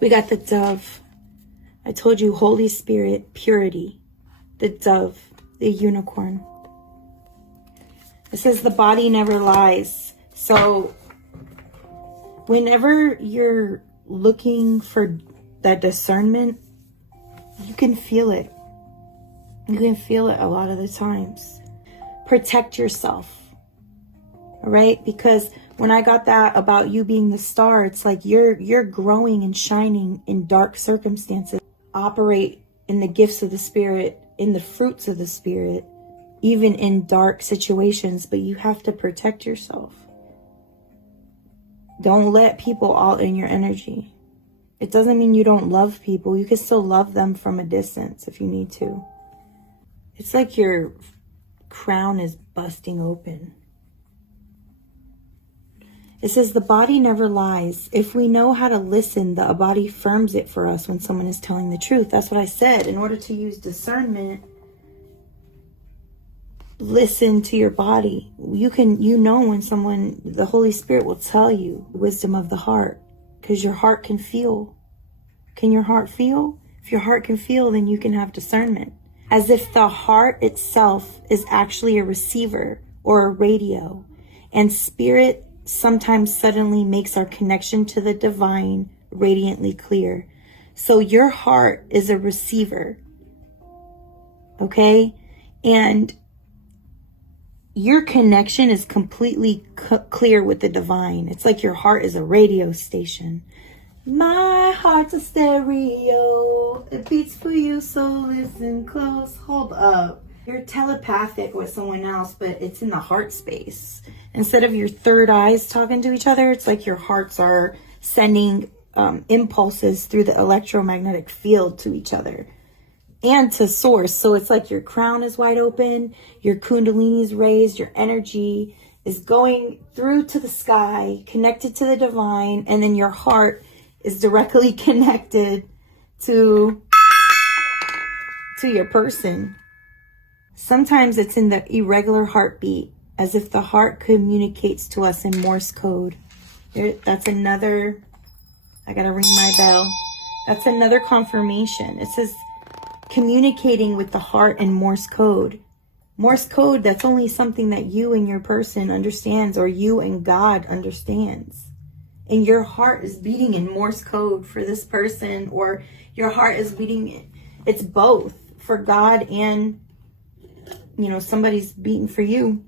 We got the dove. I told you, Holy Spirit, purity. The dove, the unicorn. It says the body never lies. So whenever you're looking for that discernment, you can feel it. You can feel it a lot of the times. Protect yourself. All right? Because when I got that about you being the star, it's like you're growing and shining in dark circumstances. Operate in the gifts of the Spirit, in the fruits of the Spirit, even in dark situations, but you have to protect yourself. Don't let people all in your energy. It doesn't mean you don't love people. You can still love them from a distance if you need to. It's like your crown is busting open. It says the body never lies. If we know how to listen, the body firms it for us when someone is telling the truth. That's what I said. In order to use discernment, listen to your body. You know when someone, the Holy Spirit will tell you wisdom of the heart, because your heart can feel. Can your heart feel? If your heart can feel, then you can have discernment. As if the heart itself is actually a receiver or a radio, and spirit sometimes suddenly makes our connection to the divine radiantly clear. So your heart is a receiver, okay? And your connection is completely clear with the divine. It's like your heart is a radio station. My heart's a stereo. It beats for you, so listen close. Hold up. You're telepathic with someone else, but it's in the heart space. Instead of your third eyes talking to each other, it's like your hearts are sending impulses through the electromagnetic field to each other and to source. So it's like your crown is wide open, your kundalini is raised, your energy is going through to the sky, connected to the divine, and then your heart is directly connected to your person. Sometimes it's in the irregular heartbeat, as if the heart communicates to us in Morse code. That's another, I gotta ring my bell. That's another confirmation. It says communicating with the heart in Morse code. Morse code, that's only something that you and your person understands, or you and God understands. And your heart is beating in Morse code for this person, or your heart is beating, it's both for God and, somebody's beating for you.